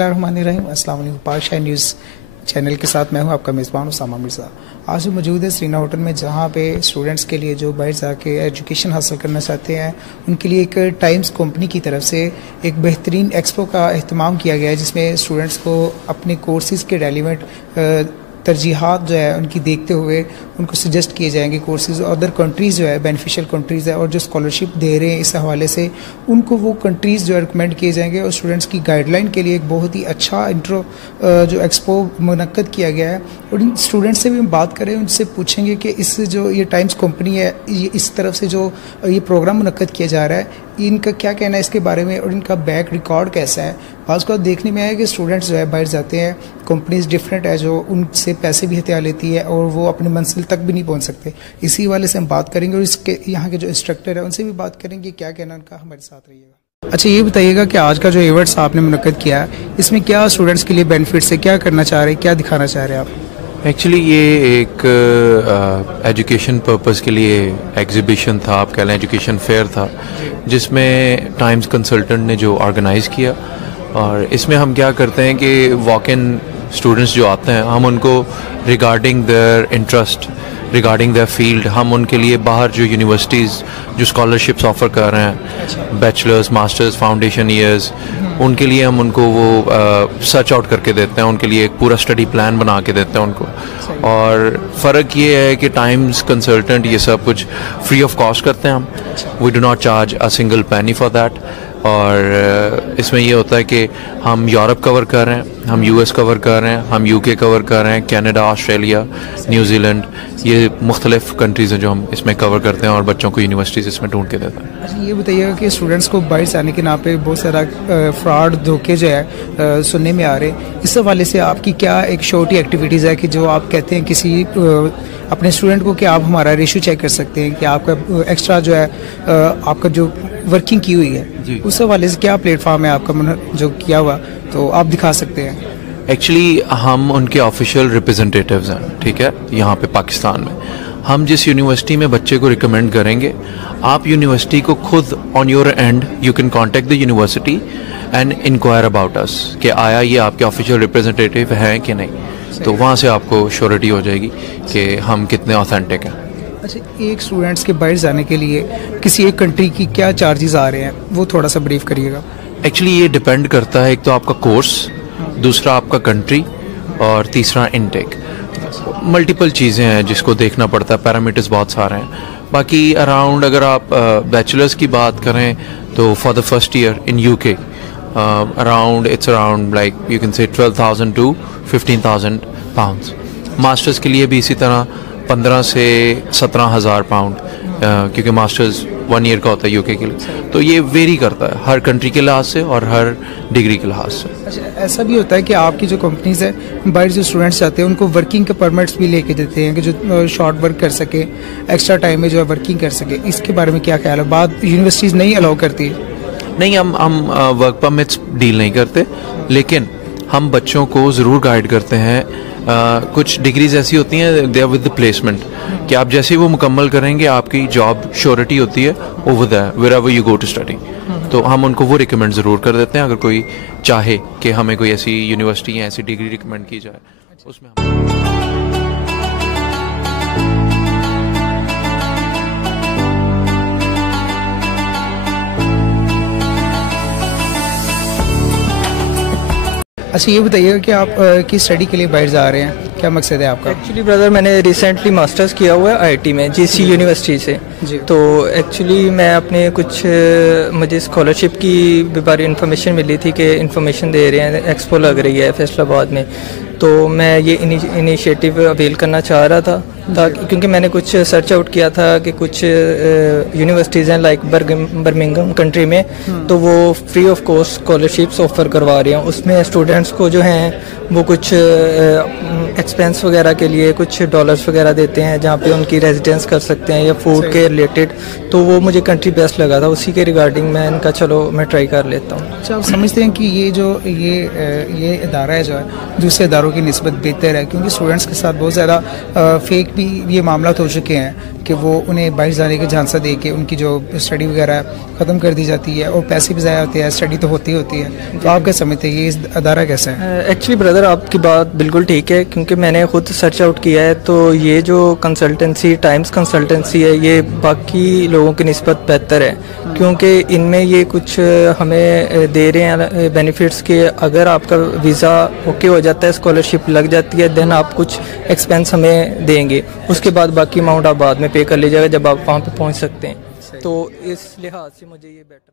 बिस्मिल्लाहिर्रहमानिर्रहीम। अस्सलाम वालेकुम। पाक शाही न्यूज़ चैनल के साथ मैं हूं आपका मेज़बान उसामा मिर्ज़ा। आज हम मौजूद है सरीना होटल में, जहां पे स्टूडेंट्स के लिए जो बाहर जाके एजुकेशन हासिल करना चाहते हैं उनके लिए एक टाइम्स कंपनी की तरफ से एक बेहतरीन एक्सपो का अहतमाम किया गया है, जिसमें स्टूडेंट्स को अपने कोर्सेज़ के रेलिवेंट तरजीहात जो है उनकी देखते हुए उनको सजेस्ट किए जाएंगे कोर्सेज़। अदर कंट्रीज़ जो है बेनिफिशियल कंट्रीज़ है और जो स्कॉलरशिप दे रहे हैं इस हवाले से उनको वो कंट्रीज़ जो है रिकमेंड किए जाएंगे। और स्टूडेंट्स की गाइडलाइन के लिए एक बहुत ही अच्छा इंट्रो जो एक्सपो मुनक्कद किया गया है। और इन स्टूडेंट्स से भी हम बात करें, उनसे पूछेंगे कि इस जो ये टाइम्स कंपनी है, ये इस तरफ से जो ये प्रोग्राम मुनक्कद किया जा रहा है, इनका क्या कहना है इसके बारे में और इनका बैक रिकॉर्ड कैसा है। आज को देखने में आया कि स्टूडेंट्स जो है बाहर जाते हैं, कंपनीज डिफरेंट है जो उनसे पैसे भी हथिया लेती है और वो अपने मंजिल तक भी नहीं पहुंच सकते। इसी वाले से हम बात करेंगे और इसके यहाँ के जो इंस्ट्रक्टर है उनसे भी बात करेंगे, क्या कहना उनका। हमारे साथ रहिएगा। अच्छा, ये बताइएगा कि आज का जो इवेंट्स आपने मुनक्कद किया है, इसमें क्या स्टूडेंट्स के लिए बेनिफिट्स है, क्या करना चाह रहे हैं, क्या दिखाना चाह रहे हैं आप? एक्चुअली ये एक एजुकेशन पर्पस के लिए एग्जीबिशन था, आप कह लें एजुकेशन फेयर था, जिसमें टाइम्स कंसल्टेंट ने जो ऑर्गेनाइज़ किया। और इसमें हम क्या करते हैं कि वॉक इन स्टूडेंट्स जो आते हैं, हम उनको regarding their interest, regarding their field, हम उनके लिए बाहर जो यूनिवर्सिटीज़ जो स्कॉलरशिप्स ऑफ़र कर रहे हैं, बैचलर्स, मास्टर्स, फाउंडेशन ईयर्स, उनके लिए हम उनको वो सर्च आउट करके देते हैं, उनके लिए एक पूरा स्टडी प्लान बना के देते हैं उनको। और फ़र्क ये है कि टाइम्स कंसल्टेंट ये सब कुछ फ्री ऑफ कॉस्ट करते हैं हम, we do not charge a single penny for that. और इसमें ये होता है कि हम यूरोप कवर कर रहे हैं, हम यूएस कवर कर रहे हैं, हम यूके कवर कर रहे हैं, कनाडा, ऑस्ट्रेलिया, न्यूजीलैंड, ये मुख्तलिफ कंट्रीज़ हैं जो हम इसमें कवर करते हैं और बच्चों को यूनिवर्सिटीज़ इसमें ढूंढ के देते हैं। अच्छा, ये बताइएगा कि स्टूडेंट्स को बाहर जाने के नाम पे बहुत सारा फ्रॉड, धोखे जो है सुनने में आ रहे हैं, इस हवाले से आपकी क्या एक छोटी एक्टिविटीज़ है कि जो आप कहते हैं किसी अपने स्टूडेंट को कि आप हमारा रेशो चेक कर सकते हैं कि आपका एक्स्ट्रा जो है आपका जो वर्किंग की हुई है, उस हवाले से क्या प्लेटफॉर्म है आपका जो किया हुआ, तो आप दिखा सकते हैं? एक्चुअली हम उनके ऑफिशियल रिप्रेजेंटेटिव्स हैं, ठीक है, यहाँ पे पाकिस्तान में। हम जिस यूनिवर्सिटी में बच्चे को रिकमेंड करेंगे, आप यूनिवर्सिटी को खुद on your end you can contact the university and inquire about us कि आया ये आपके ऑफिशियल रिप्रेजेंटेटिव हैं कि नहीं, तो वहाँ से आपको श्योरिटी हो जाएगी कि हम कितने ऑथेंटिक हैं। अच्छा, एक स्टूडेंट्स के बाहर जाने के लिए किसी एक कंट्री की क्या चार्जेस आ रहे हैं, वो थोड़ा सा ब्रीफ करिएगा। एक्चुअली ये डिपेंड करता है, एक तो आपका कोर्स, दूसरा आपका कंट्री, और तीसरा इनटेक। मल्टीपल चीज़ें हैं जिसको देखना पड़ता है, पैरामीटर्स बहुत सारे हैं। बाकी अराउंड अगर आप बैचलर्स की बात करें तो for the first year in UK around its around like you can say 12,000 to 15,000 pounds. Masters के लिए भी इसी तरह 15 से 17,000 पाउंड, क्योंकि मास्टर्स 1 ईयर का होता है यूके के लिए। तो ये वेरी करता है हर कंट्री के लिहाज से और हर डिग्री के लिहाज से। अच्छा, ऐसा भी होता है कि आपकी जो कंपनीज है, बाहर जो स्टूडेंट्स जाते हैं उनको वर्किंग के परमिट्स भी लेके देते हैं कि जो शॉर्ट वर्क कर सके, एक्स्ट्रा टाइम में जो है वर्किंग कर सके, इसके बारे में क्या ख्याल है? बात यूनिवर्सिटीज़ नहीं अलाउ करती? नहीं, हम वर्क परमिट्स डील नहीं करते, लेकिन हम बच्चों को ज़रूर गाइड करते हैं। कुछ डिग्रीज ऐसी होती हैं they are with the placement, कि आप जैसे ही वो मुकम्मल करेंगे आपकी जॉब श्योरिटी होती है over that wherever you go to study. तो हम उनको वो रिकमेंड ज़रूर कर देते हैं, अगर कोई चाहे कि हमें कोई ऐसी यूनिवर्सिटी या ऐसी डिग्री रिकमेंड की जाए उसमें। अच्छा, ये बताइएगा कि आप किस स्टडी के लिए बाहर जा रहे हैं, क्या मकसद है आपका? एक्चुअली ब्रदर, मैंने रिसेंटली मास्टर्स किया हुआ है आईआईटी में, जीसी यूनिवर्सिटी से। तो एक्चुअली मैं अपने कुछ मुझे स्कॉलरशिप की भी बारे इन्फॉर्मेशन मिली थी कि इन्फॉर्मेशन दे रहे हैं, एक्सपो लग रही है फैसलाबाद में, तो मैं ये इनिशिएटिव अवेल करना चाह रहा था क्योंकि मैंने कुछ सर्च आउट किया था कि कुछ यूनिवर्सिटीज़ हैं लाइक बर्मिंघम कंट्री में, तो वो free of cost scholarships offer करवा रहे हैं। उसमें स्टूडेंट्स को जो हैं वो कुछ ایکسپینس وغیرہ کے لیے کچھ ڈالرز وغیرہ دیتے ہیں جہاں پہ ان کی ریزیڈنس کر سکتے ہیں یا فوڈ کے ریلیٹڈ, تو وہ مجھے کنٹری بیسٹ لگا تھا, اسی کے ریگارڈنگ میں ان کا چلو میں ٹرائی کر لیتا ہوں. اچھا, آپ سمجھتے ہیں کہ یہ ادارہ ہے جو ہے دوسرے اداروں کی نسبت بہتر ہے, کیونکہ اسٹوڈنٹس کے ساتھ بہت زیادہ فیک بھی یہ معاملات ہو چکے ہیں کہ وہ انہیں باہر جانے کا جھانسا دے کے ان کی جو اسٹڈی وغیرہ ہے ختم کر دی جاتی ہے اور پیسے بھی ضائع ہوتے ہیں, اسٹڈی تو ہوتی ہوتی ہے. تو آپ کیا سمجھتے ہیں یہ ادارہ کیسا ہے؟ ایکچولی بردر آپ کی بات بالکل ٹھیک ہے, کیونکہ میں نے خود سرچ آؤٹ کیا ہے تو یہ جو کنسلٹنسی ٹائمز کنسلٹنسی ہے یہ باقی لوگوں کی نسبت بہتر ہے, کیونکہ ان میں یہ کچھ ہمیں دے رہے ہیں بینیفٹس کے اگر آپ کا ویزا اوکے ہو جاتا ہے, اسکالرشپ لگ جاتی ہے, دین آپ کچھ ایکسپینس ہمیں دیں گے, اس کے بعد باقی اماؤنٹ آپ بعد میں پے کر لیجیے گا جب آپ وہاں پہ پہنچ سکتے ہیں. تو اس لحاظ سے مجھے یہ بیٹر